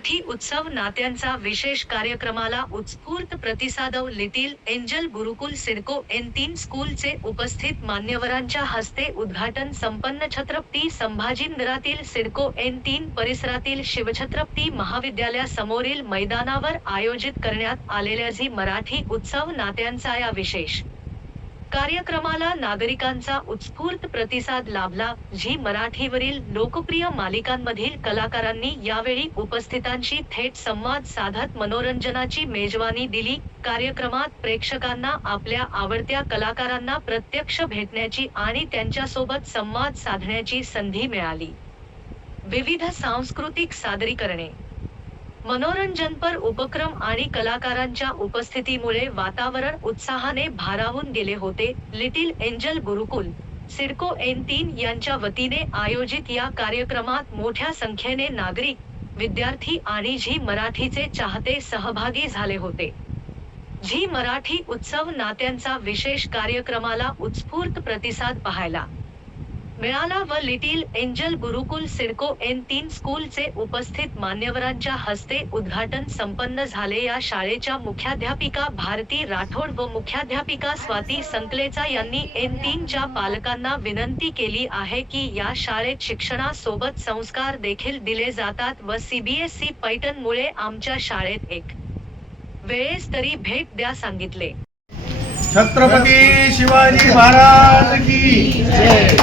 मराठी उत्सव नात्यांचा विशेष कार्यक्रमाला उत्स्फूर्त प्रतिसाद. लिटिल एंजल गुरुकुल सिडको N3 स्कूलचे उपस्थित मान्यवरांच्या हस्ते उद्घाटन संपन्न. छत्रपती संभाजीनगरातील सिडको N3 परिसरातील शिवछत्रपती महाविद्यालयासमोरील मैदानावर आयोजित करण्यात आलेल्या झी मराठी उत्सव नात्यांचा या विशेष कार्यक्रमाला नागरिकांचा उत्स्फूर्त प्रतिसाद लाभला. झी मराठीवरील लोकप्रिय मालिकांमधील कलाकारांनी यावेळी उपस्थितांशी थेट संवाद साधत मनोरंजनाची मेजवानी दिली. कार्यक्रमात प्रेक्षकांना आपल्या आवडत्या कलाकारांना प्रत्यक्ष भेटण्याची आणि त्यांच्यासोबत संवाद साधण्याची संधी मिळाली. विविध सांस्कृतिक सादरीकरणे, मनोरंजनपर उपक्रम आणि कलाकारांच्या उपस्थितीमुळे वातावरण उत्साहाने भारावून गेले होते. लिटिल एंजल गुरुकुल सिडको N3 यांच्या वतीने आयोजित या कार्यक्रमात मोठ्या संख्येने नागरिक, विद्यार्थी आणि झी मराठीचे चाहते सहभागी झाले होते. झी मराठी उत्सव नात्यांचा विशेष कार्यक्रमाला उत्स्फूर्त प्रतिसाद पाहायला मिळाला व लिटिल एंजल गुरुकुल सिडको N3 स्कूलचे उपस्थित मान्यवरांच्या हस्ते उद्घाटन संपन्न झाले. या शाळेच्या मुख्याध्यापिका भारती राठोड व मुख्याध्यापिका स्वाती संकलेचा यांनी N3 च्या पालकांना विनंती केली आहे की या शाळेत शिक्षणासोबत संस्कार देखील दिले जातात व CBSE पैटर्नमुळे आमच्या शाळेत एक वेळेस तरी भेट द्या सांगितले. छत्रपती शिवाजी महाराज की जय.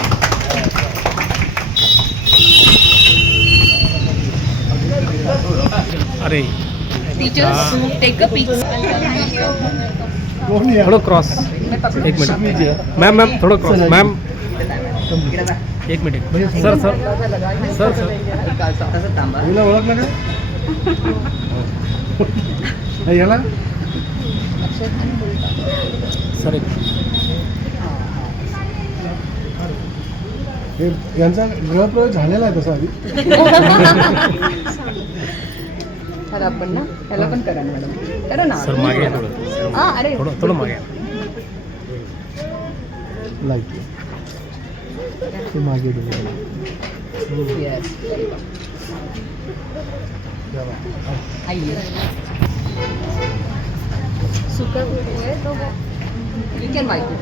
अरे टीचर्स टेक अ पिक. थोडं क्रॉस. एक मिनिट मॅम थोडं क्रॉस मॅम. एक minute sir sir sir sir तुला ओळखलं का याला सर एक यांचा गृहप्रवेश झालेला आहे तसा आधी. आपण ना त्याला पण करा मॅडम, करा ना सर मागे या थोडं. अरे थोडं थोडं मागे या. लाईक ते मागे सुका यू कॅन माहिती.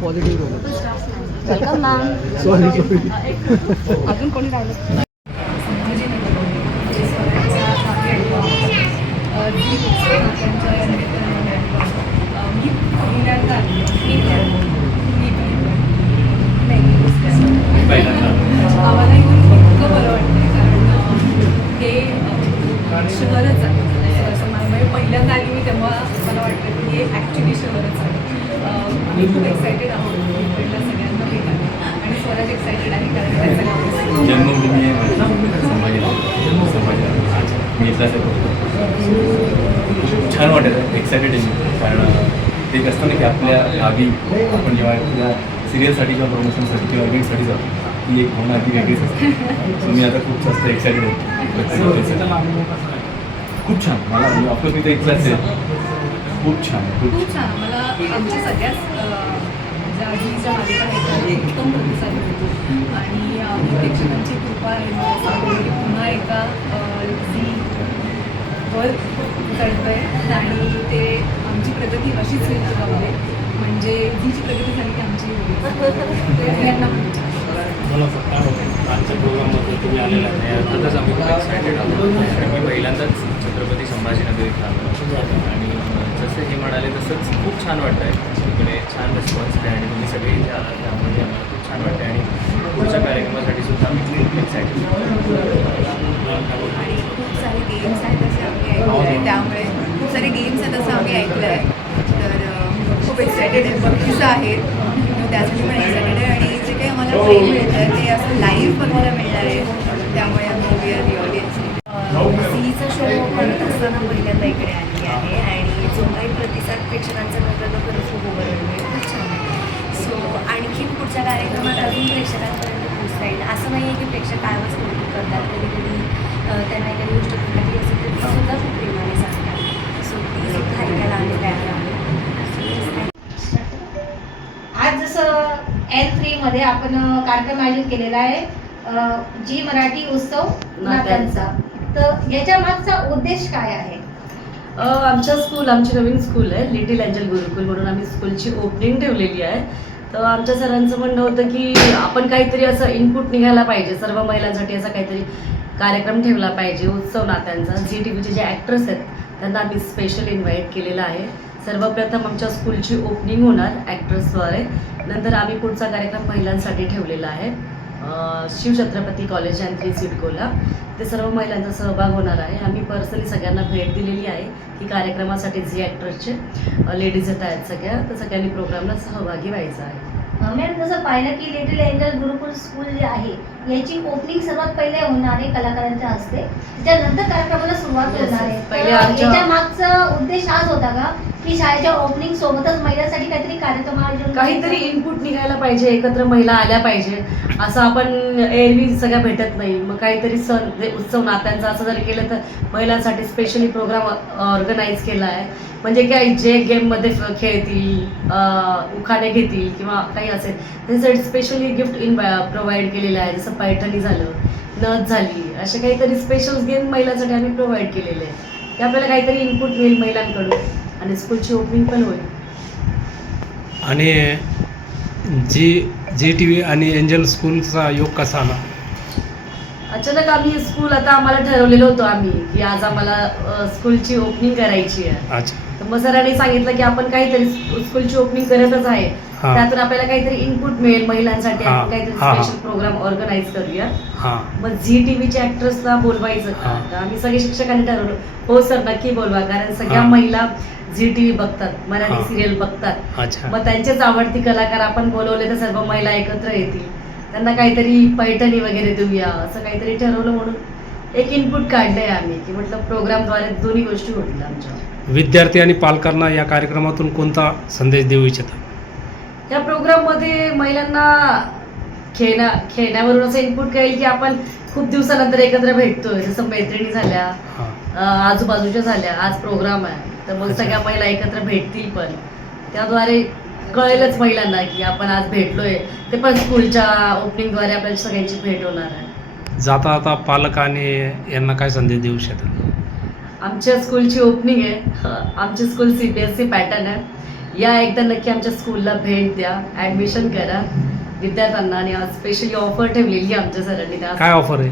Positive welcome ma'am. सॉरी अजून कोणी राहिलं? आम्हाला येऊन इतकं बरं वाटतं कारण हे शहरच आहे असं म्हणजे पहिल्यांदा आली मी तेव्हा मला वाटतं की हे ॲक्च्युली शहरच आहे. मी खूप एक्सायटेड आहोत इकडल्या सगळ्यांना भेटायला आणि स्वराज एक्सायटेड आहे कारण त्याचं जन्मभूमी आहे मी इथलाच खूप छान वाटत आहे. एक्सायटेड आहे कारण ते असतं ना की आपल्या गावी आपण जेव्हा आपल्या सिरियलसाठी किंवा प्रमोशनसाठी किंवा इव्हेंटसाठी जातो ती एक भावना अगदी वेगळीच असते. सो मी आता खूप जास्त एक्सायटेड आहे. खूप छान. मला ऑफकोर्स मी तर इथलाच आहे. खूप छान खूप छान. मला आमच्या सगळ्याच ज्या आधीच्या मालिका आहेत उत्तम प्रतिसाद मिळतो आणि प्रेक्षकांची कृपा आहे मला सांगतो की पुन्हा एका वर चढतं आहे आणि ते आमची प्रगती अशीच होईल त्यामध्ये म्हणजे जीची प्रगती झाली की आमची होईल. यांना खूप छान. मला फक्त आजच्या प्रोग्राममध्ये तुम्ही आलेला आहे अर्थातच आम्ही खूप एक्सायटेड आहोत. मी पहिल्यांदाच छत्रपती संभाजीनगर इथं आलो आणि जसं हे म्हणाले तसंच खूप छान वाटतं आहे. इकडे छान रिस्पॉन्स आहे आणि तुम्ही सगळे इथे आलात त्यामुळे आम्हाला खूप छान वाटतं आहे आणि पुढच्या कार्यक्रमासाठी सुद्धा आम्ही खूप एक्सायटेड. आणि खूप सारे गेम्स आहेत असं आम्ही ऐकलं आहे त्यामुळे खूप सारे गेम्स आहेत असं आम्ही ऐकलं आहे तर खूप एक्सायटेड आहे. बक्षिसं आहेत त्यासाठी पण एक्सायटेड आहे आणि जे काही आम्हाला प्रेम मिळतं आहे ते असं लाईव्ह बघायला मिळणार आहे त्यामुळे आम्ही वी आर रिअली एक्सायटेड. सीचा शो करत असताना पहिल्यांदा इकडे आली आहे आणि जो काही प्रतिसाद प्रेक्षकांचा मिळतो तो खरंच खूप ओव्हरवेल्मिंग खूप छान आहे. सो आणखीन पुढच्या कार्यक्रमात अजून प्रेक्षकांपर्यंत पोहोचता येईल असं नाही आहे की प्रेक्षक कायमच कौतुक करतात. कधी कधी त्यांना एखादी गोष्ट खटकली असेल तर ती सुद्धा खूप प्रेमाने सांगतात. L3 मध्ये आपण कार्यक्रम आयोजित केलेला आहे जी मराठी उत्सव नात्यांचा. तर याच्या मागचा उद्देश काय आहे? आमची नवीन स्कूल आहे लिटिल एंजल गुरुकुल म्हणून आम्ही स्कूलची ओपनिंग ठेवलेली आहे. तर आमच्या सरांचं म्हणणं होतं की आपण काहीतरी असं इनपुट निघायला पाहिजे, सर्व महिलांसाठी असा काहीतरी कार्यक्रम ठेवला पाहिजे उत्सव नात्यांचा. झी टीव्हीचे जे ॲक्ट्रेस आहेत त्यांना आम्ही स्पेशल इन्व्हाइट केलेलं आहे. सर्वप्रथम आमच्या स्कूलची ओपनिंग होणार ॲक्ट्रेसद्वारे, नंतर आम्ही पुढचा कार्यक्रम महिलांसाठी ठेवलेला आहे शिवछत्रपती कॉलेज अँड 3 सिडकोला. ते सर्व महिलांचा सहभाग होणार आहे. आम्ही पर्सनली सगळ्यांना भेट दिलेली आहे की कार्यक्रमासाठी झी ॲक्ट्रेसचे लेडीज येत आहेत सगळ्या, तर सगळ्यांनी प्रोग्रामला सहभागी व्हायचं आहे. मॅम जसं पाहिलं की लिटिल एंजल गुरुकुल स्कूल जे आहे याची ओपनिंग सर्वात पहिले होणार आहे कलाकारांच्या हस्ते, त्यानंतर कार्यक्रमाला सुरुवात Yes, होणार आहे. पहिले तर आमच्या- याच्या मागचा उद्देश हाच होता का की शाळेच्या ओपनिंग सोबतच महिलांसाठी काहीतरी कार्यक्रम आयोजन काहीतरी इनपुट निघायला पाहिजे, एकत्र महिला आल्या पाहिजे. असं आपण एरवी सगळ्या भेटत नाही, मग काहीतरी सण उत्सव नात्यांचा असं जर केलं तर महिलांसाठी स्पेशली प्रोग्राम ऑर्गनाईज केला आहे. म्हणजे काय जे गेममध्ये खेळतील, उखाणे घेतील किंवा काही असेल त्यासाठी स्पेशली गिफ्ट प्रोव्हाइड केलेलं आहे. जसं पैठणी झालं, नथ झाली, असे काहीतरी स्पेशल गेम महिलांसाठी आम्ही प्रोव्हाइड केलेले आहे की आपल्याला काहीतरी इनपुट मिळेल महिलांकडून आणि स्कूलची ओपनिंग पण होईल. आणि जी टी व्ही आणि एंजल स्कूलचा योग कसा आला? अचानक आम्ही स्कूल आता आम्हाला ठरवलेलं होतं आम्ही की आज आम्हाला स्कूलची ओपनिंग करायची आहे. अच्छा. तर मग सरांनी सांगितलं की आपण काहीतरी स्कूलची ओपनिंग करतच आहे, हां. त्यातून आपल्याला काहीतरी इनपुट मिळेल महिलांसाठी, हां. आपण काहीतरी हां. स्पेशल प्रोग्राम ऑर्गनाईज करूया. हां. मग झी टीव्हीच्या ॲक्ट्रेसला बोलवायचं का? हां. तर आम्ही सगळे शिक्षकांनी ठरवलं हो सर नक्की बोलवा, कारण सगळ्या हां. महिला झी टीव्ही बघतात, मराठी हां. सिरियल बघतात. अच्छा. मग त्यांचेच आवडती कलाकार आपण बोलवले तर सर्व महिला एकत्र येतील, त्यांना काहीतरी पैठणी वगैरे देऊया असं काहीतरी ठरवलं. म्हणून एक इनपुट काढलंय आम्ही की म्हटलं प्रोग्रामद्वारे दोन्ही गोष्टी होतील आमच्या. विद्यार्थी आणि पालकांना या कार्यक्रमातून कोणता संदेश देऊ इच्छिता? या प्रोग्राममध्ये महिलांना खेळण्यावरून असं इनपुट कळेल की आपण खूप दिवसानंतर एकत्र भेटतोय. जसं मैत्रिणी झाल्या, हां. आजूबाजूच्या झाल्या, आज प्रोग्राम आहे तर मग अच्छा. सगळ्या महिला एकत्र भेटतील. पण त्याद्वारे कळेलच महिलांना की आपण आज भेटलोय, ते पण स्कूलच्या ओपनिंगद्वारे आपल्याला सगळ्यांची भेट होणार आहे. जाता आता पालक आणि यांना काय संदेश देऊ इच्छिता? आमच्या स्कूलची ओपनिंग आहे. आमची स्कूल CBSE पॅटर्न आहे. या एकदा नक्की आमच्या स्कूलला भेट द्या, ॲडमिशन करा विद्यार्थ्यांना. आणि आज स्पेशली ऑफर ठेवलेली आहे आमच्या सरांनी. काय ऑफर आहे?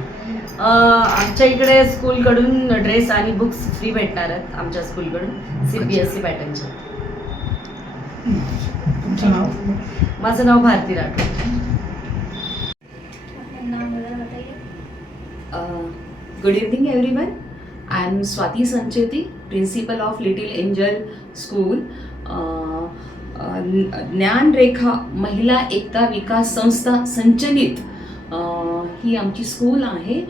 आमच्या इकडे स्कूलकडून ड्रेस आणि बुक्स फ्री भेटणार आहेत आमच्या स्कूलकडून CBSE पॅटर्नचे. तुमचं नाव? माझं नाव Bharti Rathod. Good evening everyone. I am Swati Sancheti, principal of Little Angel School. ज्ञान रेखा महिला एकता विकास संस्था संचलित ही आमची स्कूल आहे.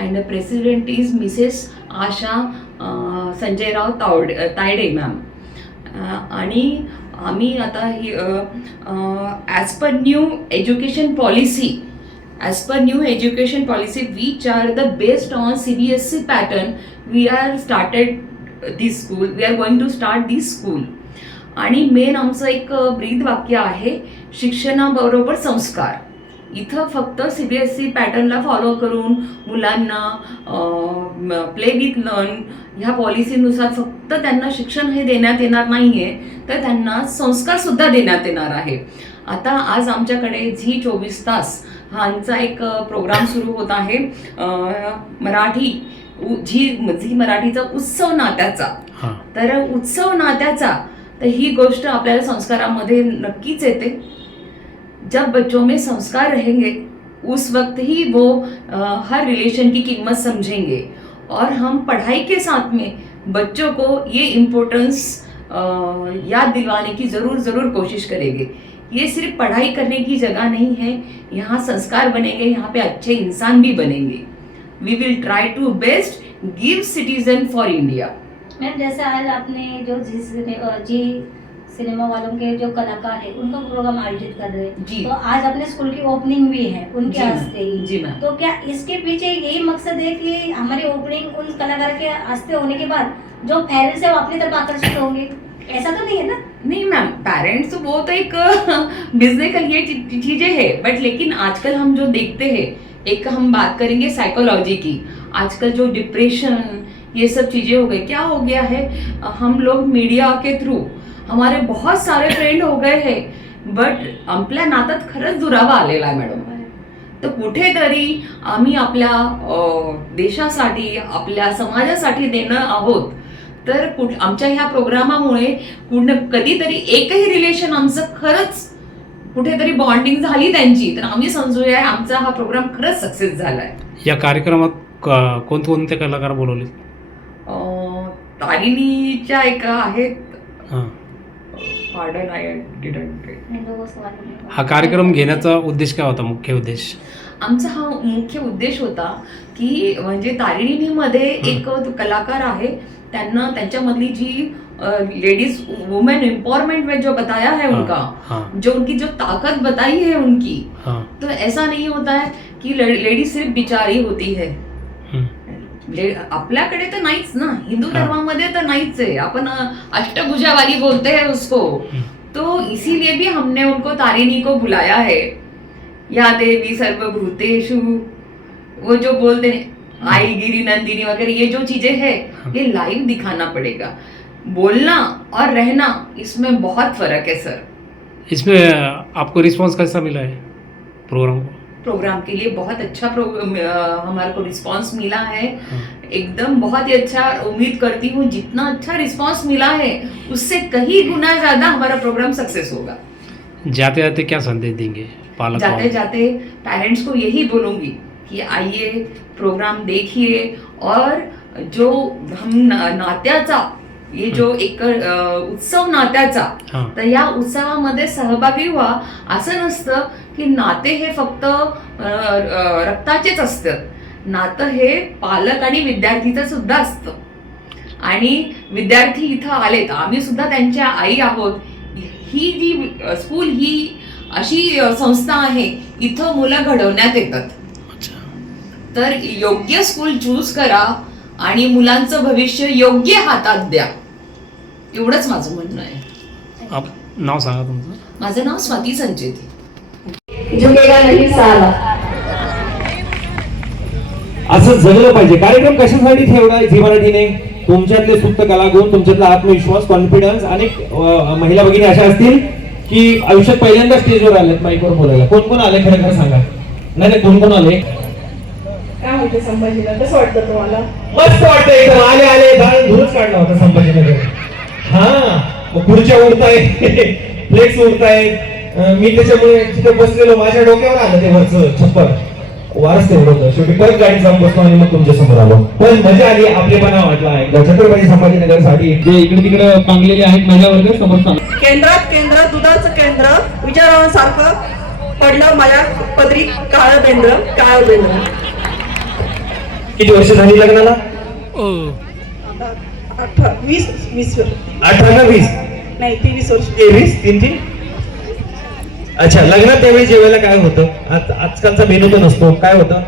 And president is Mrs Asha Sanjayrao Tayde ma'am. आणि आम्ही आता ही as per new education policy which are the based on CBSE pattern, we are going to start this school. आणि मेन आमचं एक ब्रीद वाक्य आहे शिक्षणाबरोबर संस्कार. इथं फक्त CBSE पॅटर्नला फॉलो करून मुलांना प्ले विथ लर्न ह्या पॉलिसीनुसार फक्त त्यांना शिक्षण हे देण्यात येणार नाही आहे, तर त्यांना संस्कारसुद्धा देण्यात येणार आहे. आता आज आमच्याकडे झी 24 तास हा आमचा एक प्रोग्राम सुरू होत आहे. झी मराठीचा उत्सव नात्याचा. तर उत्सव नात्याचा तर ही गोष्ट आपल्याला संस्कारामध्ये नक्कीच येते. जब बच्चों में संस्कार रहेंगे उस वक्त ही वो हर रिलेशन की कीमत समझेंगे. और हम पढ़ाई के साथ में बच्चों को ये इम्पोर्टेंस याद दिलवाने की ज़रूर कोशिश करेंगे. ये सिर्फ पढ़ाई करने की जगह नहीं है, यहाँ संस्कार बनेंगे, यहाँ पे अच्छे इंसान भी बनेंगे. We will try to best give citizen for India. Ma'am जैसे आज आपने जो जी सिनेमा वालों के जो कलाकार है उनका प्रोग्राम आयोजित कर रहे हैं जी. तो आज अपने स्कूल की ओपनिंग भी है उनके जी हस्ते ही. जी मैम. तो क्या इसके पीछे यही मकसद है कि हमारी ओपनिंग उन कलाकार के हस्ते होने के बाद जो पेरेंट्स है वो अपनी तरफ आकर्षित होंगे? ऐसा तो नहीं है ना? नहीं मैम, पेरेंट्स तो वो तो एक बिजनेस के लिए चीजें है, बट लेकिन आजकल हम जो देखते हैं, एक हम बात करेंगे साइकोलॉजी की, आजकल जो डिप्रेशन ये सब चीजें हो गई, क्या हो गया है, हम लोग मीडिया के थ्रू हमारे बहुत सारे फ्रेंड हो गए हैं, बट आपल्या नात्यात खरंच दुरावा आलेला आहे मॅडम. तर कुठेतरी आम्ही आपल्या देशासाठी आपल्या समाजासाठी देणं आहोत, तर आमच्या ह्या प्रोग्रामामुळे कधीतरी एकही रिलेशन आमचं खरंच कुठेतरी बॉन्डिंग झाली त्यांची, तर आम्ही समजूया आमचा हा प्रोग्राम खरंच सक्सेस झालाय. या कार्यक्रमात कोणते कलाकार बोलवले? तारिणीच्या एक आहेत, हां. Pardon I didn't. हा कार्यक्रम घेण्याचा उद्देश काय होता, मुख्य उद्देश? आमचा हा मुख्य उद्देश होता की म्हणजे तारिणीमध्ये एक कलाकार आहे, त्यांना त्यांच्यामधली जी लेडीज वुमेन एम्पावरमेंट में जो बताया है उनका, जो उनकी जो ताकत बताई है उनकी, तो ऐसा नहीं होता है की लेडीज सिर्फ बिचारी होती है. आपल्याकडे तर नाहीच ना, हिंदू धर्मामध्ये तर नाहीच आहे, आपण अष्टभुजावाली बोलते हैं उसको, तो इसीलिए भी हमने उनको तारिणी को बुलाया है. या देवी सर्वभूतेषु, वो जो बोलते हैं आई गिरी नंदिनी वगैरह, ये जो चीजें है ये लाइव दिखाना पड़ेगा. बोलना और रहना इसमें बहुत फर्क है सर. इसमें आपको रिस्पांस कैसा मिला है प्रोग्राम को? प्रोग्राम के लिए बहुत अच्छा हमारे को रिस्पांस मिला है, एकदम बहुत ही अच्छा. उम्मीद करती हूँ जितना अच्छा रिस्पांस मिला है उससे कहीं गुना ज्यादा हमारा प्रोग्राम सक्सेस होगा. जाते जाते क्या संदेश देंगे पालक? जाते जाते पेरेंट्स को यही बोलूंगी कि आइए, प्रोग्राम देखिए, और जो हम नात्याचा ये जो एक उत्सव नात्याचा, तर या उत्सवामध्ये सहभागी व्हा. असं नसतं की नाते हे फक्त रक्ताचेच असतात, नातं हे पालक आणि विद्यार्थीचं सुद्धा असतं. आणि विद्यार्थी इथं आलेत, आम्ही सुद्धा त्यांच्या आई आहोत. ही जी स्कूल ही अशी संस्था आहे, इथं मुलं घडवण्यात येतात. तर योग्य स्कूल चूज करा आणि मुलांचं भविष्य योग्य हातात द्या, एवढंच माझं म्हणणं आहे. नाव सांगा तुमचं? माझं नाव स्वाती संचेती. असं जगलं पाहिजे. कार्यक्रम कशासाठी ठेवलाय झी मराठीने? तुमच्यातले सुप्त कलागुण, तुमच्यातला आत्मविश्वास, कॉन्फिडन्स. अनेक महिला भगिनी अशा असतील की आयुष्यात पहिल्यांदा स्टेजवर आलेत माईकवर बोलायला. कोण कोण आले खरं खरं सांगा. नाही कोण कोण आले? काय म्हणते संभाजीनगर, कसं वाटतं तुम्हाला? मस्त वाटतं. एकदम आले आले धान धुरच काढला होता संभाजीनगर. हा, मग खुर्च्या उडतायत, फ्लेक्स उडतायत. मी त्याच्यामुळे तिथे बसलेलो, माझ्या डोक्यावर आलं ते वरचं छप्पर, वारच तेवढं होतं. शेवटी परत गाडी जाऊन बसलो आणि मग तुमच्या समोर आलो. पण मजा आली, आपलेपणा वाटला. एकदा छत्रपती संभाजीनगर साठी जे इकडे तिकडे पांगलेले आहेत महिला वर्ग समोर सांग. केंद्र दुधाचं केंद्र विचारांसारखं पडलं माझ्या पदरी काळं बेंद्र. किती वर्ष झाली लग्नाला? 20 18 का 20? नाही 23 वर्ष. 23 अच्छा. लग्नात त्यावेळी जेवायला काय होतं? आजकालचा मेनू तर नसतो. काय होतं?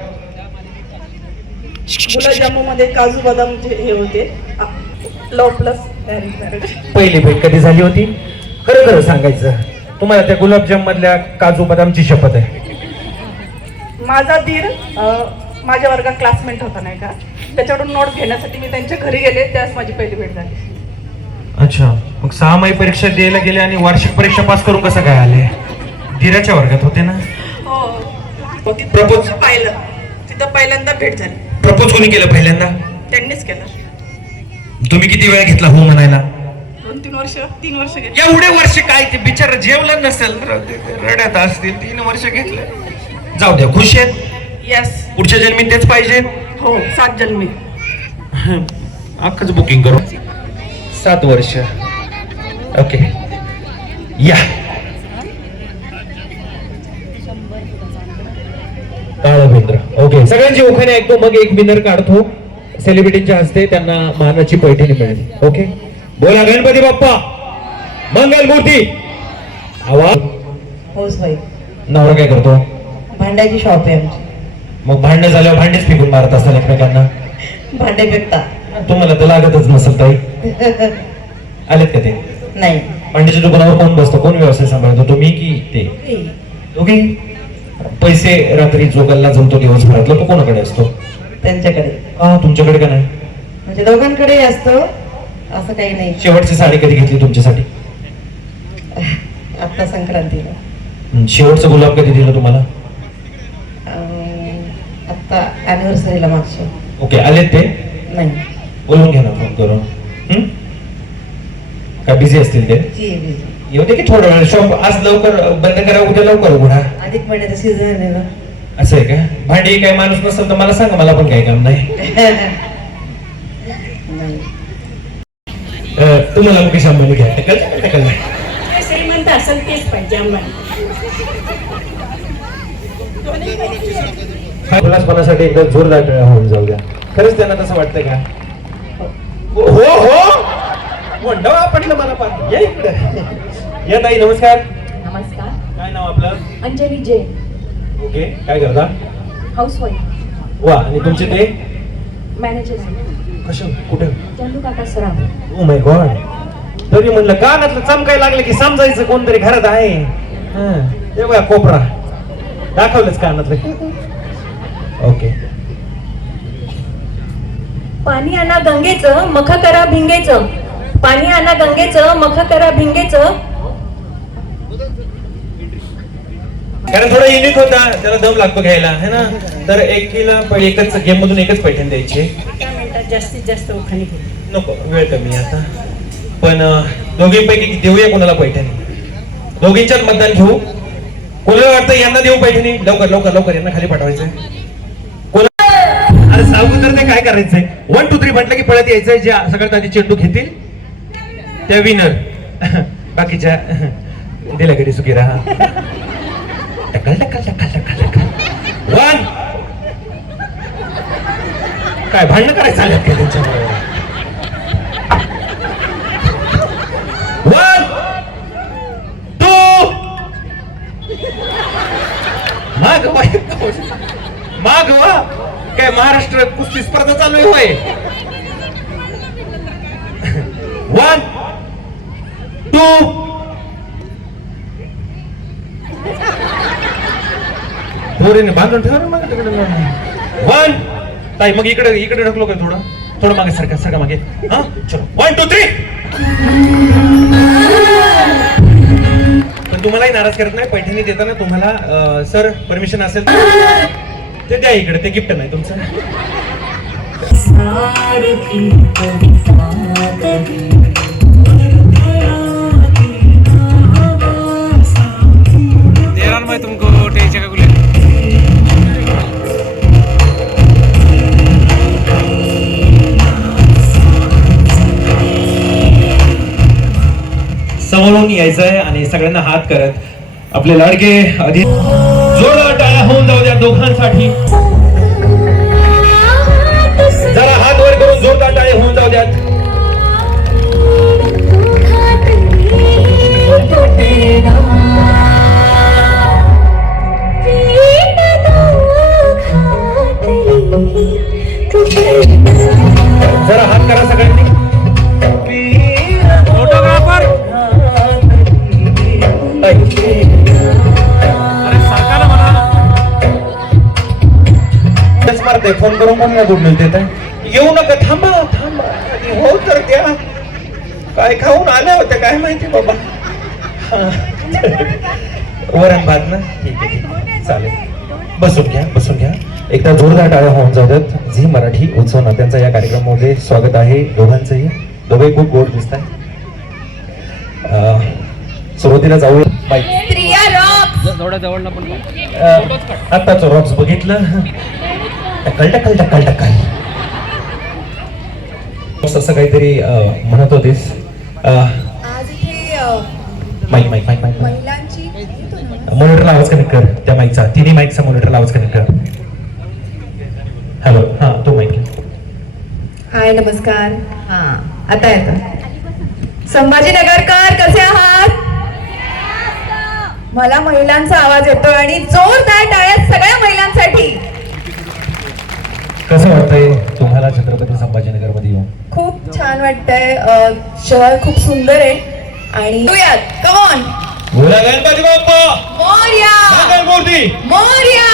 गुलाबजामू मध्ये काजू बदाम हे होते. लव प्लस पहिली भेट कधी झाली होती? खरं खरं सांगायचं. तुम्हाला त्या गुलाबजाम मधल्या काजू बदामची शपथ आहे? माझा दीर माझ्या वर्गात क्लासमेट होता नाही का, त्याच्याकडून नोट्स घेण्यासाठी मी त्यांच्या घरी गेले, त्याच माझी पहिली भेट झाली. अच्छा. मग 6 माही परीक्षा द्यायला गेले आणि वार्षिक परीक्षा पास करून कसं काय आले? धीराच्या वर्गात होते ना? हो. प्रपोज पाहिलं तिथं पहिल्यांदा भेट झाली. प्रपोज कोणी केलं पहिल्यांदा? त्यांनीच केलं. तुम्ही किती वेळा घेतला हो म्हणायला? 3 वर्ष घेतली. एवढे वर्ष काय ते बिचारा जेवलं नसेल, रडत असतील. 3 वर्ष घेतलं. जाऊ द्या, खुश आहेत? यस. पुढच्या जन्मी तेच पाहिजे? हो, 7 जन्मी. अख्खच बुकिंग करू. 7 वर्ष. ओके, या. काळं बेंद्र. ओके, सगळ्यांची ओखाणे ऐकतो, मग एक बिनर काढतो. सेलिब्रिटींच्या हस्ते त्यांना मानाची पैठणी मिळेल. ओके, बोला गणपती बाप्पा मंगलमूर्ती. आवाज. हो भाई. नवरा काय करतो? भांड्याची शॉप आहे आमची. मग भांडण झाल्यावर भांडेच फेकून मारत असतात एकमेकांना? भांडे फेकता. तुम्हाला तर लागतच नसेल ताई. आलेत का ते? नाही. अंड्याच्या दुकानावर कोण बसतो, कोण व्यवसाय सांभाळतो, तुम्ही की ते दोघे? पैसे रात्री जो गल्ला जमतो दिवसभरातला तो कोणाकडे असतो? त्यांच्याकडे. तुमच्याकडे का नाही? म्हणजे दोघांकडे असतो असं काही नाही. शेवटची साडी कधी घेतली तुमच्यासाठी? आता संक्रांतीला. शेवटचं गुलाब कधी दिलं तुम्हाला? आता अॅनिव्हर्सरीला मागच्या. ओके, आलेत ते? नाही. बोलून घ्या ना फोन करून. काय बिझी असतील ते? येऊ दे की थोडा वेळ. शॉप आज लवकर बंद करा, उद्या लवकर उघडा. अधिक महिन्याचा सीझन आहे ना. असं आहे का? भांडी काय माणूस नसेल तर मला सांगा, मला पण काही काम नाही. तुम्हाला मुकेश अंबानी घ्या. टकल नाही. श्रीमंत असेल तेच पाहिजे अंबानी. खुलासपणासाठी एकदा जोरदार टाळ्या होऊन जाऊ द्या. खरंच त्यांना तसं वाटतं का? हो मंडळ पडलं मला पाहतो. या इकडे या ताई. नमस्कार. नमस्कार. काय नाव आपलं? अंजली जैन, ओके. काय करता? हाऊसवाईफ, वा. आणि तुमचे ते मॅनेजर, कशा कुठे? चंदू काका सराफ. Oh my God. तरी म्हणलं कानातलं चमकाय लागलं की समजायचं कोणतरी घरात आहे. ते बघा कोपरा दाखवलंच कानातलं. ओके. पाणी आणा गंगेचं, मख करा भिंगेचं. पाणी आणा गंगेचं, मख करा भिंगेचं. कारण थोडा युनिक होता, त्याला दम लागतो घ्यायला है ना. तर एकीला एकच गेम मधून एकच पैठण द्यायची. जास्तीत जास्त उखाणी नको, वेळ कमी आता. पण दोघींपैकी देऊया कोणाला पैठणी? दोघींच्यात मतदान घेऊ. कोणाला वाटतं यांना देऊ पैठणी? लवकर लवकर लवकर यांना खाली पाठवायचंय. अरे सांगू तर ते काय करायचंय? 1 2 3 म्हटलं की पळत यायचंय. जे सगळ्यात आधी चेंडू घेतील त्या विनर. बाकीच्या दिल्या घरी सुखी राहा. Tackle tackle tackle tackle tackle. 1. काय भांडण करायचं झालं काय त्यांच्याबरोबर? 1 2. मागवा. काय महाराष्ट्र कुस्ती स्पर्धा चालू आहे होय? 1 2. दोरीने बांधून ठेवा ना मग तिकडे. 1. ताई मग इकडे ढकलो का? थोडं मागे सरका मागे. हा चलो. 1 2 3. पण तुम्हालाही नाराज करत नाही. पैठणी देताना तुम्हाला सर परमिशन असेल ते द्या इकडे. ते गिफ्ट नाही तुमचं. तुमको टेंशन का समोरून यायचंय आणि सगळ्यांना हात करत आपले लाडके आधी जोरदार टाळ्या होऊन जाऊ द्या दोघांसाठी. जरा हात वर करून जोरदार टाळ्या होऊन जाऊ द्यात. जरा हात करा सगळ्यांनी. फोटोग्राफर मारते. फोन करून कोण गुड न्यूज देत आहे? येऊ नका, थांबा हो तर द्या. काय खाऊन आल्या होत्या काय माहिती बाबा. वरण भात ना? ठीक आहे चालेल. बसून घ्या. एकदा जोरदार टाळ्या होऊन जाऊ द्यात. झी मराठी उत्सव नात्यांचा या कार्यक्रमामध्ये स्वागत आहे दोघांचंही. दोघे खूप गोड दिसत आहे. सुरुवातीला जाऊ. आत्ताच रॉक्स बघितलं. टकल असं काहीतरी म्हणत होतीस. आज इथे माईक महिलांची मॉनिटरला आवाज कनेक्ट कर. त्या माईकचा, तिन्ही माईकचा मॉनिटरला आवाज कनेक्ट कर. हॅलो. हा तो माईक. हाय नमस्कार. हा आता येतं. संभाजीनगरकर कसे आहात? मला महिलांचा आवाज येतोय आणि जोरदार टाळ्या सगळ्या महिलांसाठी. कसं वाटतंय तुम्हाला छत्रपती संभाजीनगर मध्ये येऊन? खूप छान वाटतंय. शहर खूप सुंदर आहे आणि कमॉन बोला गणपती बाप्पा मोरया मंगलमूर्ती. मोरया.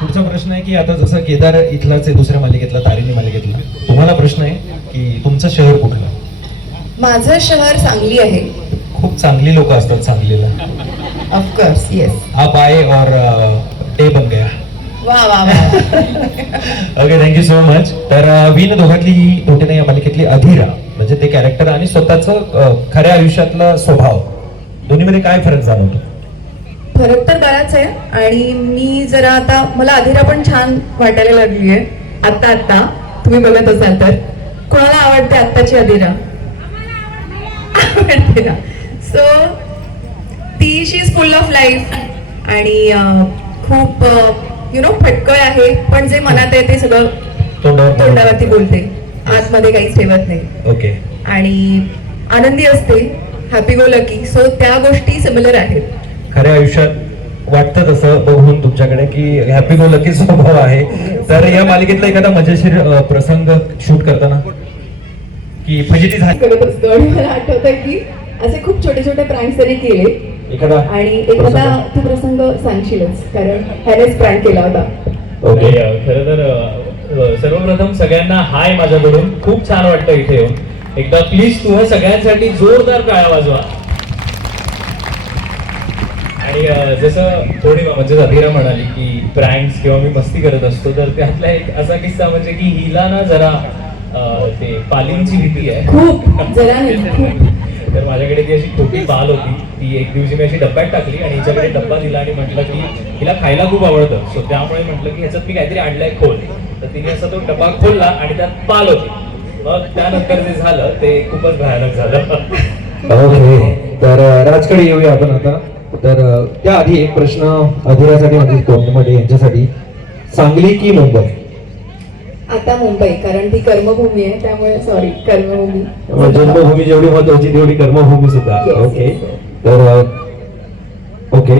पुढचा प्रश्न आहे की आता जसं केदार इथलाच आहे दुसऱ्या मालिकेतला, तारिणी मालिकेतला, तुम्हाला प्रश्न आहे की तुमचं शहर कुठलं? माझं शहर सांगली आहे. खूप चांगली लोक असतात सांगलीला. Of course yes. आप आए और डे बन गया. वा वा वा. Okay, thank you so much. तर विन दोघातली ही तोटेने या मालिकेतली अधिरा म्हणजे ते कॅरेक्टर आणि स्वतःचं खऱ्या आयुष्यातला स्वभाव, दोन्हीमध्ये काय फरक जाणवतो? फरक तर बराच आहे आणि मी जरा आता मला अधिरा पण छान वाटायला लागली आहे आता तुम्ही बघत असाल तर. कोणाला आवडते आत्ताची अधिरा? आवडते ना. सो ती शी इज फुल ऑफ लाईफ आणि खूप फटकळ आहे, पण जे मनात आहे ते सगळं तोंडावरती बोलते, आतमध्ये काहीच ठेवत नाही. ओके. आणि आनंदी असते, हॅपी गो लकी. सो त्या गोष्टी सिमिलर आहेत. खऱ्या आयुष्यात वाटतं तसं बघून तुमच्याकडे की हॅपी गो लकी स्वभाव आहे. तर या मालिकेतला एखादा मजेशीर प्रसंग शूट करताना की फजिती झाली करत असतो आणि मला आठवतंय की असे खूप छोटे छोटे प्रँक्स त्यांनी केले एखादा आणि एखादा तू प्रसंग सांगशीलच कारण ह्यानेच प्रँक केला होता. ओके. खरं तर सर्वप्रथम सगळ्यांना हाय माझ्याकडून. खूप छान वाटतं इथे येऊन. एकदा प्लीज तुम्ही सगळ्यांसाठी जोरदार टाळ्या वाजवा. आणि जसं पौर्णिमा म्हणजे अधिरा म्हणाली की प्रँक्स किंवा मी मस्ती करत असतो, तर त्यातला एक असा किस्सा म्हणजे की हिला ना जरा ते पालींची भीती आहे खूप जरा नाही खूप. तर माझ्याकडे ती अशी छोटी पाल होती, ती एक दिवशी मी अशी डब्यात टाकली आणि हिच्याकडे डब्बा दिला आणि म्हटलं की हिला खायला खूप आवडतं. सो त्यामुळे म्हटलं की ह्याच्यात मी काहीतरी आणलंय खोल. तर तिने असा तो डब्बा खोलला आणि त्यात पाल होती. मग त्यानंतर जे झालं ते खूपच भयानक झालं. ओके. तर राजकडे येऊया आपण आता. तर त्याआधी एक प्रश्न अधिरासाठी म्हणजे कोणमध्ये यांच्यासाठी, सांगली की मुंबई? आता मुंबई, कारण ती कर्मभूमी आहे त्यामुळे सॉरी कर्मभूमी. जन्मभूमी जेवढी महत्वाची तेवढी कर्मभूमी सुद्धा. ओके. तर ओके,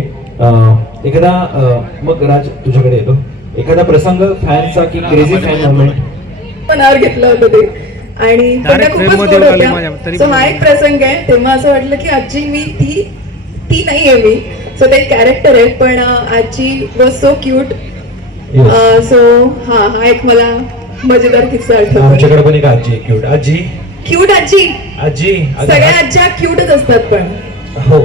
एखादा मग राज तुझ्याकडे येतो, एखादा प्रसंग फॅनचा की क्रेझी फॅन मोमेंट? मनावर घेतलं होतं ते आणि पण त्या खूपच गोड होत्या. सो हा एक प्रसंग आहे. तेव्हा असं वाटलं की आजी मी ती नाही आहे मी. सो ते कॅरेक्टर आहे पण आजी वॉज सो क्यूट. सो हा एक मला मजेदार किस्सा आठवतो. आमच्याकडे पण एक आजी आहे क्यूट. आजी क्यूट आजी. आजी सगळ्या आज्या क्यूटच असतात पण. हो.